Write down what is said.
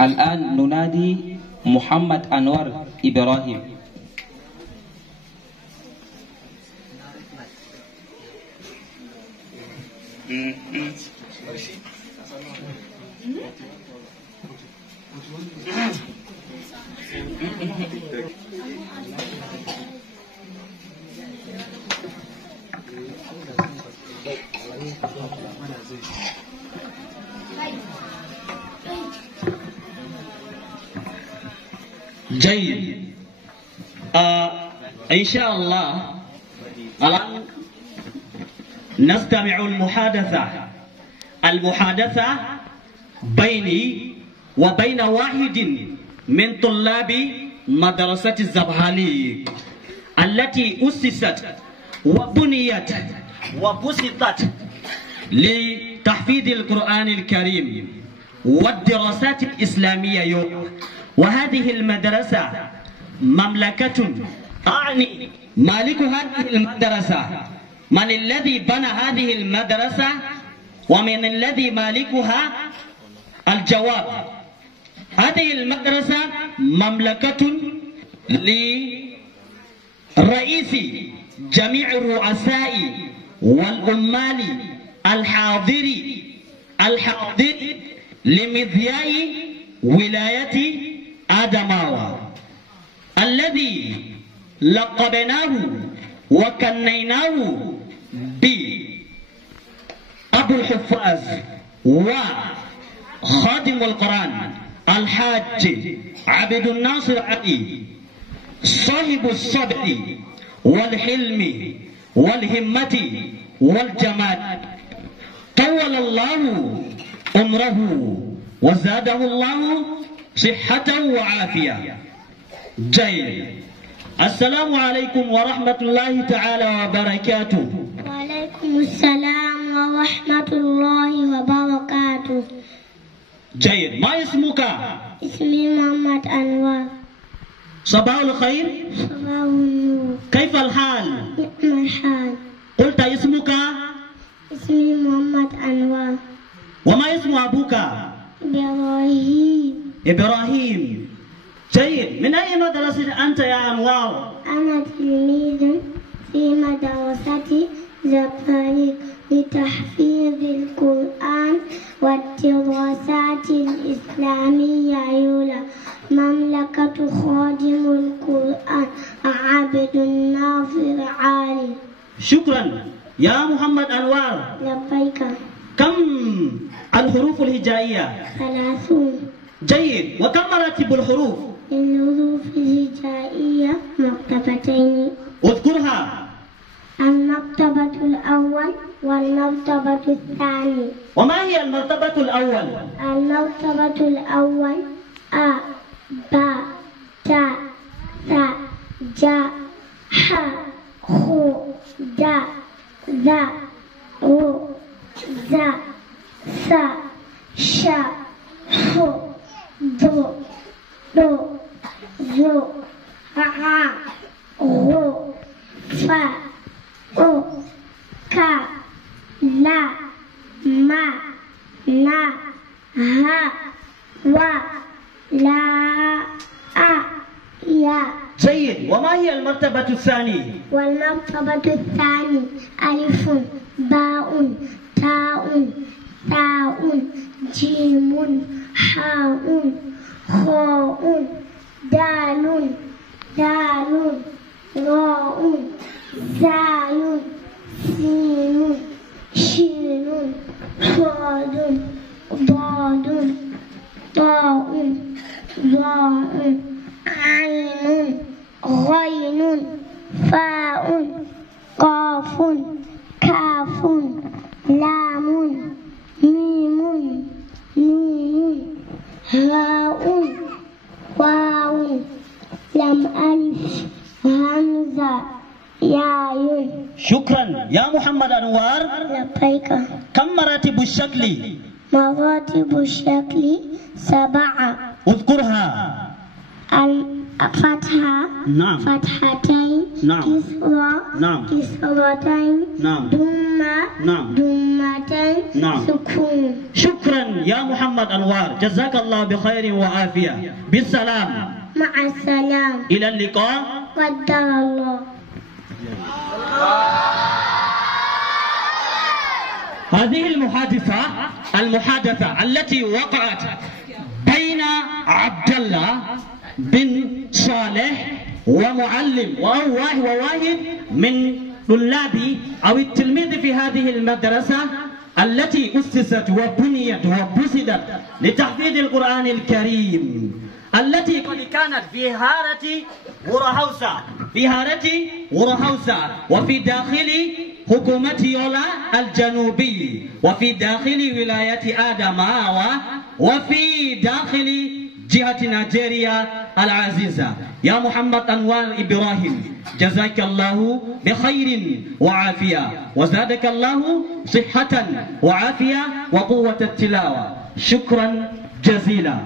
الآن ننادي محمد أنور إبراهيم. جيد. إن شاء الله الآن نستمع المحادثة بيني وبين واحد من طلاب مدرسة الزبهالي التي أسست وبنيت وبسطت لتحفيظ القرآن الكريم والدراسات الإسلامية. وهذه المدرسة مملكة، أعني مالك هذه المدرسة. من الذي بنى هذه المدرسة ومن الذي مالكها؟ الجواب: هذه المدرسة مملكة لرئيس جميع الرؤساء والعمال الحاضر لمذياع ولاية آدماوة، الذي لقبناه وكنيناه بأبو الحفاظ وخادم القرآن الحاج عبد الناصر علي، صاحب الصبر والحلم والهمة والجمال. طول الله عمره وزاده الله صحة وعافية. جيد. السلام عليكم ورحمة الله تعالى وبركاته. وعليكم السلام ورحمة الله وبركاته. جيد. ما اسمك؟ اسمي محمد أنور. صباح الخير. صباح النور. كيف الحال؟ نعم الحال. قلت اسمك؟ اسمي محمد أنور. وما اسم أبوك؟ إبراهيم. جيد. من أي مدرسة أنت يا أنوار؟ أنا تلميذ في مدرسة زبهالي لتحفيظ القرآن والدراسات الإسلامية يولى مملكة خادم القرآن عبد الناصر علي. شكرا يا محمد أنوار. لبيك. كم الحروف الهجائية؟ 30. جيد. وكم مراتب الحروف؟ الحروف الهجائية مرتبتين. اذكرها. المرتبة الأول والمرتبة الثانية. وما هي المرتبة الأول؟ المرتبة الأول أ ب ت ث ج ح خ د ذ ر ز ث ش ح ض ض ذ ع غ ف أ ك ل م ن ه و لا أ يا. جيد. وما هي المرتبة الثانية؟ والمرتبة الثانية ألف باء تاء ثاء جيم حاء خاء دال دال راء زاي سين شين صاد ضاد طاء ظاء عين غين فاء قاف كاف لام ميم نون هاء واو لم ألف همزة ياء. شكرا يا محمد أنوار. لبيك. كم مراتب الشكل؟ مراتب الشكل 7. اذكرها. فتحة نعم. فتحتين نعم. كسرة نعم. كسرتين نعم. ضمة نعم. ضمتين نعم. سكون. شكرا يا محمد أنوار، جزاك الله بخير وعافية. بالسلام. مع السلام. إلى اللقاء. قدر الله. هذه المحادثة التي وقعت بين عبد الله بن صالح ومعلم وواحد من طلاب أو التلميذ في هذه المدرسة التي أسست وبنيت وبسدت لتحفيظ القرآن الكريم، التي قد كانت في هارة ورهوسة وفي داخل حكومة يولا الجنوبي وفي داخل ولاية آدماوة وفي داخل جهة نيجيريا العزيزة. يا محمد أنوار إبراهيم، جزاك الله بخير وعافية، وزادك الله صحة وعافية وقوة التلاوة. شكرا جزيلا.